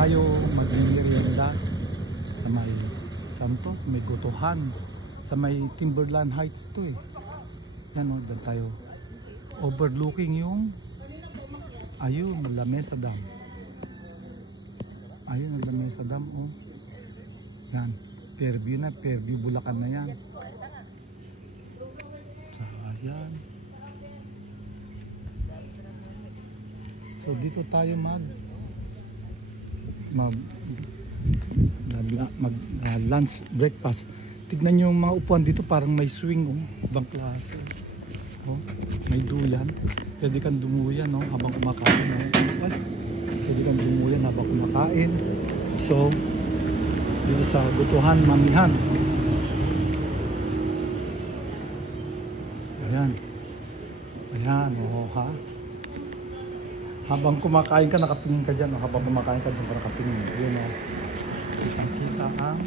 tayo mag-merienda sa may Santos, may Gotohan, sa may Timberland Heights to eh. Yan o, dyan tayo. Overlooking yung ayun, La Mesa Dam. Ayun, La Mesa Dam o. Yan, Fairview na, Fairview Bulacan na yan. Saka yan. So dito tayo mag lunch, breakfast. Tignan nyo yung mga upuan dito, parang may swing oh, ibang klase. Oh, may duyan. Pwede kang dumuyan no, habang kumakain. Oh. Pwede kang dumuyan habang kumakain. So, dito sa Gotohan, Mamihan. Ayan. Ayan, oh ha. Habang kumakain ka, nakatingin ka dyan. Oh. Habang kumakain ka, doon ka nakatingin. Ayan o. Oh. Kita ang...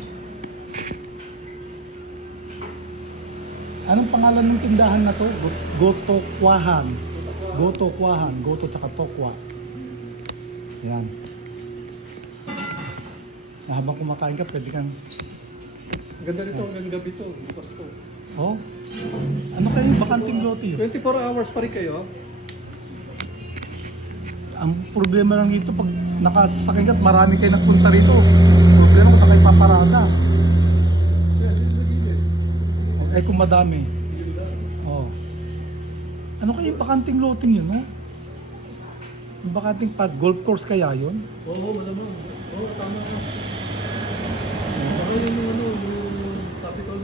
Anong pangalan ng tindahan na to? Gotokwahan. Gotokwahan. Goto tsaka tokwa. Ayan. Habang kumakain ka, pwede kang... Ganda nito, hanggang gabi to. Bukas to. Oh? Ano kayo? Bakanting lote yun? 24 hours pa rin kayo? Ang problema lang dito, pag nakasasakay ka at marami kayo nagpunta rito. Problema kung saan kayo paparada. Eh kung madami. Oh. Ano kayo yung bakanting loting yun, no? Yung bakanting golf course kaya yun? Oo, malamang. Oo, tama ka. Baka yung ano, yung Capitol.